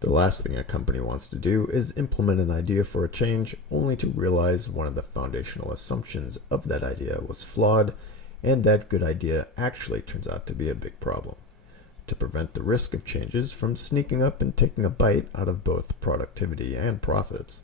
The last thing a company wants to do is implement an idea for a change only to realize one of the foundational assumptions of that idea was flawed, and that good idea actually turns out to be a big problem. To prevent the risk of changes from sneaking up and taking a bite out of both productivity and profits,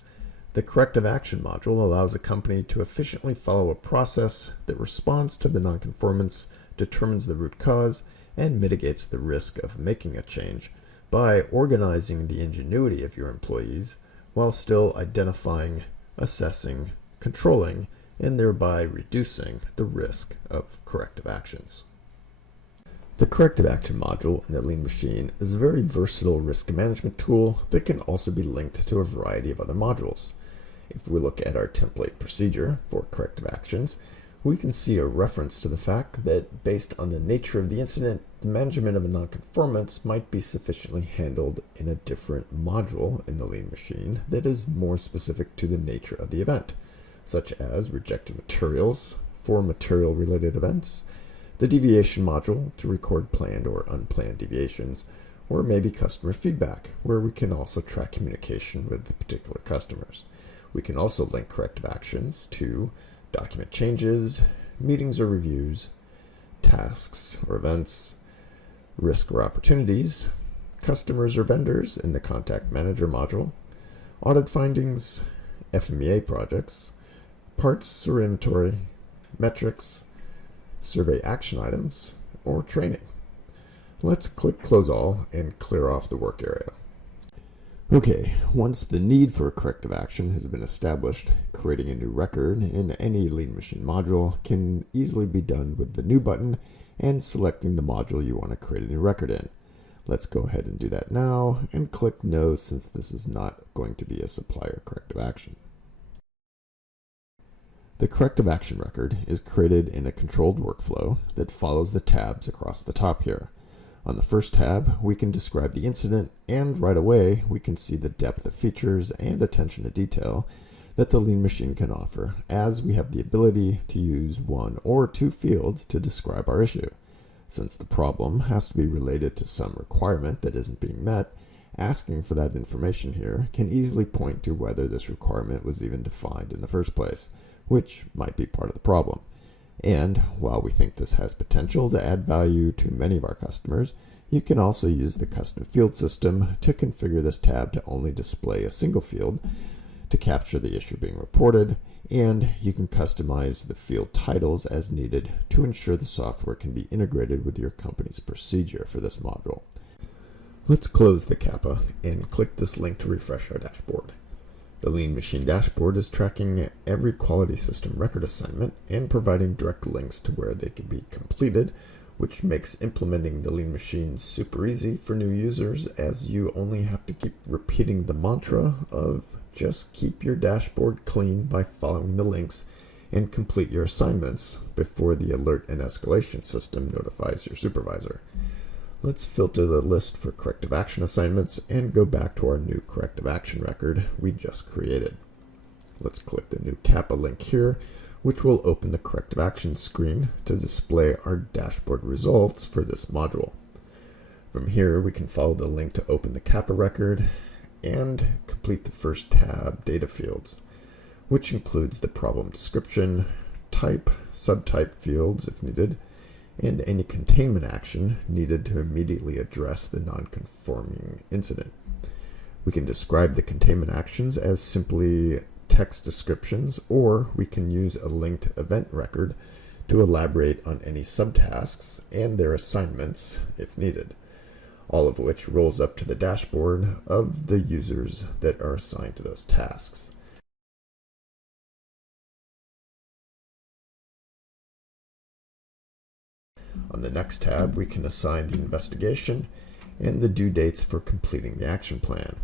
the corrective action module allows a company to efficiently follow a process that responds to the nonconformance, determines the root cause, and mitigates the risk of making a change by organizing the ingenuity of your employees while still identifying, assessing, controlling, and thereby reducing the risk of corrective actions. The corrective action module in the Lean Machine is a very versatile risk management tool that can also be linked to a variety of other modules. If we look at our template procedure for corrective actions, we can see a reference to the fact that based on the nature of the incident, the management of a nonconformance might be sufficiently handled in a different module in the Lean Machine that is more specific to the nature of the event, such as rejected materials for material-related events, the deviation module to record planned or unplanned deviations, or maybe customer feedback, where we can also track communication with particular customers. We can also link corrective actions to document changes, meetings or reviews, tasks or events, risk or opportunities, customers or vendors in the Contact Manager module, audit findings, FMEA projects, parts or inventory, metrics, survey action items, or training. Let's click Close All and clear off the work area. Okay, once the need for corrective action has been established, creating a new record in any Lean Machine module can easily be done with the New button and selecting the module you want to create a new record in. Let's go ahead and do that now and click No, since this is not going to be a supplier corrective action. The corrective action record is created in a controlled workflow that follows the tabs across the top here. On the first tab, we can describe the incident, and right away we can see the depth of features and attention to detail that the Lean Machine can offer, as we have the ability to use one or two fields to describe our issue. Since the problem has to be related to some requirement that isn't being met, asking for that information here can easily point to whether this requirement was even defined in the first place, which might be part of the problem. And while we think this has potential to add value to many of our customers, you can also use the custom field system to configure this tab to only display a single field to capture the issue being reported, and you can customize the field titles as needed to ensure the software can be integrated with your company's procedure for this module. Let's close the CAPA and click this link to refresh our dashboard. The Lean Machine dashboard is tracking every quality system record assignment and providing direct links to where they can be completed, which makes implementing the Lean Machine super easy for new users, as you only have to keep repeating the mantra of just keep your dashboard clean by following the links and complete your assignments before the alert and escalation system notifies your supervisor. Let's filter the list for corrective action assignments and go back to our new corrective action record we just created. Let's click the new CAPA link here, which will open the corrective action screen to display our dashboard results for this module. From here, we can follow the link to open the CAPA record and complete the first tab, data fields, which includes the problem description, type, subtype fields if needed, and any containment action needed to immediately address the non-conforming incident. We can describe the containment actions as simply text descriptions, or we can use a linked event record to elaborate on any subtasks and their assignments if needed, all of which rolls up to the dashboard of the users that are assigned to those tasks. On the next tab, we can assign the investigation and the due dates for completing the action plan.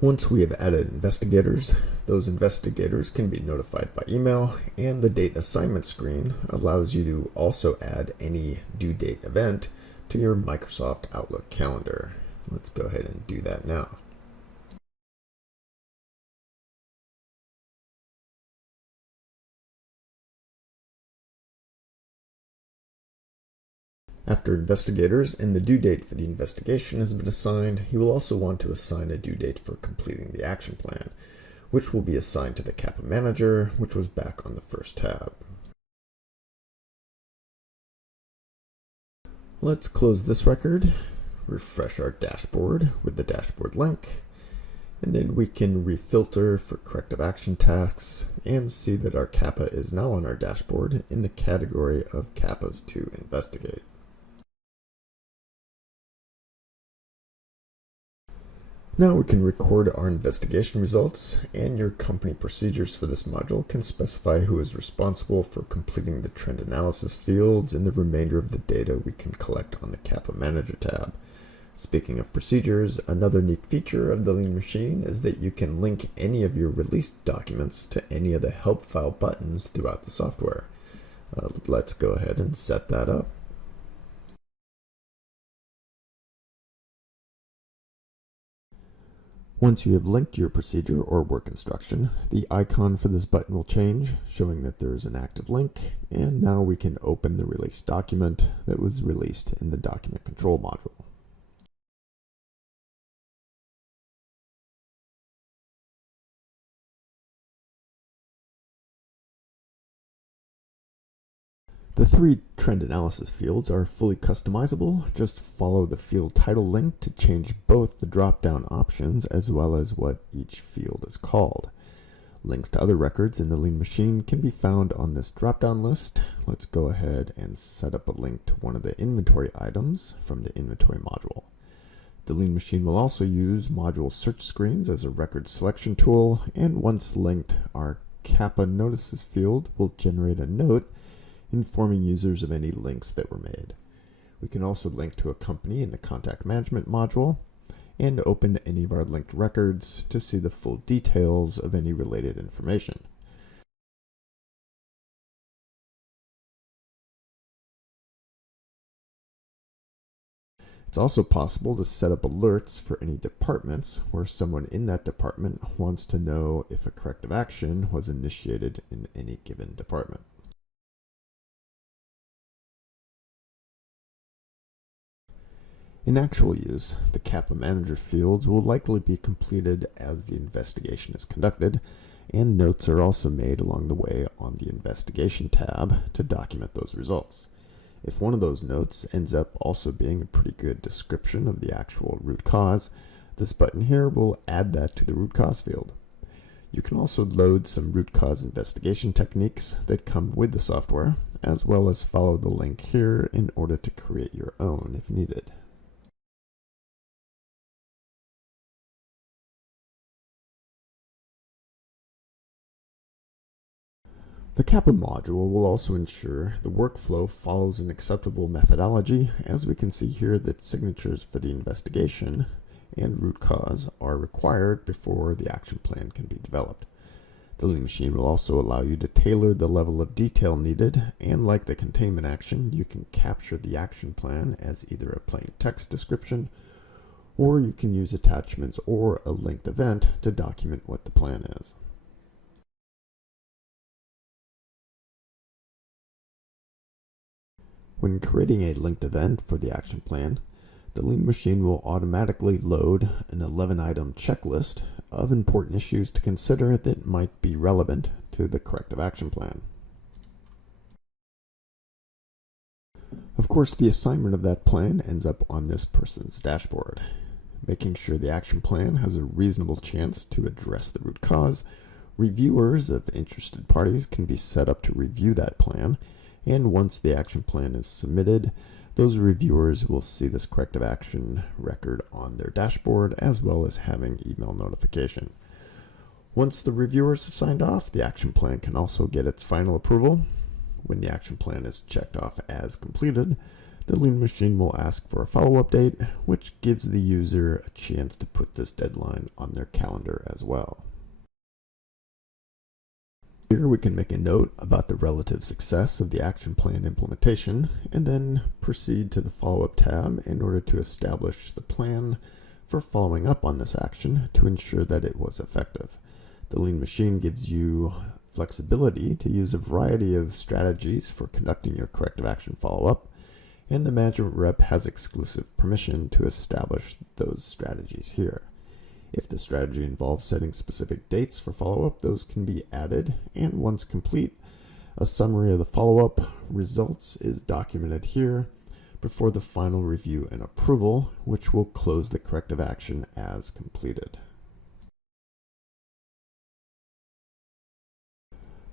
Once we have added investigators, those investigators can be notified by email, and the date assignment screen allows you to also add any due date event to your Microsoft Outlook calendar. Let's go ahead and do that now. After investigators and the due date for the investigation has been assigned, you will also want to assign a due date for completing the action plan, which will be assigned to the CAPA manager, which was back on the first tab. Let's close this record, refresh our dashboard with the dashboard link, and then we can refilter for corrective action tasks and see that our CAPA is now on our dashboard in the category of CAPAs to investigate. Now we can record our investigation results, and your company procedures for this module can specify who is responsible for completing the trend analysis fields and the remainder of the data we can collect on the CAPA Manager tab. Speaking of procedures, another neat feature of the Lean Machine is that you can link any of your released documents to any of the help file buttons throughout the software. Let's go ahead and set that up. Once you have linked your procedure or work instruction, the icon for this button will change, showing that there is an active link, and now we can open the released document that was released in the document control module. The three trend analysis fields are fully customizable. Just follow the field title link to change both the drop-down options as well as what each field is called. Links to other records in the Lean Machine can be found on this drop-down list. Let's go ahead and set up a link to one of the inventory items from the inventory module. The Lean Machine will also use module search screens as a record selection tool, and once linked, our CAPA notices field will generate a note informing users of any links that were made. We can also link to a company in the contact management module and open any of our linked records to see the full details of any related information. It's also possible to set up alerts for any departments where someone in that department wants to know if a corrective action was initiated in any given department. In actual use, the CAPA Manager fields will likely be completed as the investigation is conducted, and notes are also made along the way on the Investigation tab to document those results. If one of those notes ends up also being a pretty good description of the actual root cause, this button here will add that to the root cause field. You can also load some root cause investigation techniques that come with the software, as well as follow the link here in order to create your own if needed. The CAPA module will also ensure the workflow follows an acceptable methodology, as we can see here that signatures for the investigation and root cause are required before the action plan can be developed. The Lean Machine will also allow you to tailor the level of detail needed, and like the containment action, you can capture the action plan as either a plain text description, or you can use attachments or a linked event to document what the plan is. When creating a linked event for the action plan, the Lean Machine will automatically load an 11-item checklist of important issues to consider that might be relevant to the corrective action plan. Of course, the assignment of that plan ends up on this person's dashboard. Making sure the action plan has a reasonable chance to address the root cause, reviewers of interested parties can be set up to review that plan, and once the action plan is submitted, those reviewers will see this corrective action record on their dashboard, as well as having email notification. Once the reviewers have signed off, the action plan can also get its final approval. When the action plan is checked off as completed, the Lean Machine will ask for a follow-up date, which gives the user a chance to put this deadline on their calendar as well. Here we can make a note about the relative success of the action plan implementation, and then proceed to the follow-up tab in order to establish the plan for following up on this action to ensure that it was effective. The Lean Machine gives you flexibility to use a variety of strategies for conducting your corrective action follow-up, and the management rep has exclusive permission to establish those strategies here. If the strategy involves setting specific dates for follow-up, those can be added, and once complete, a summary of the follow-up results is documented here before the final review and approval, which will close the corrective action as completed.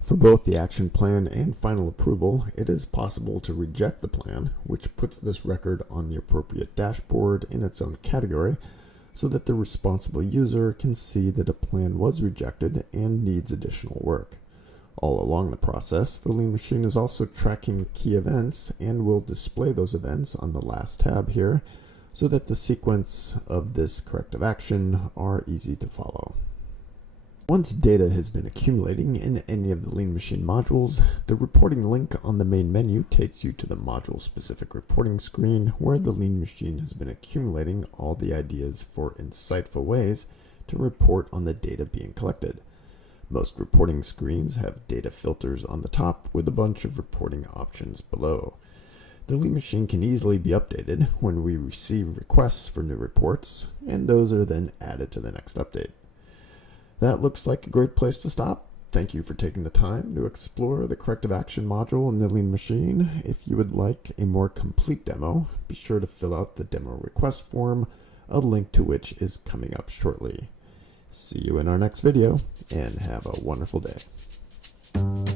For both the action plan and final approval, it is possible to reject the plan, which puts this record on the appropriate dashboard in its own category, so that the responsible user can see that a plan was rejected and needs additional work. All along the process, the Lean Machine is also tracking key events and will display those events on the last tab here so that the sequence of this corrective action are easy to follow. Once data has been accumulating in any of the Lean Machine modules, the reporting link on the main menu takes you to the module-specific reporting screen where the Lean Machine has been accumulating all the ideas for insightful ways to report on the data being collected. Most reporting screens have data filters on the top with a bunch of reporting options below. The Lean Machine can easily be updated when we receive requests for new reports, and those are then added to the next update. That looks like a great place to stop. Thank you for taking the time to explore the corrective action module in the Lean Machine. If you would like a more complete demo, be sure to fill out the demo request form, a link to which is coming up shortly. See you in our next video, and have a wonderful day.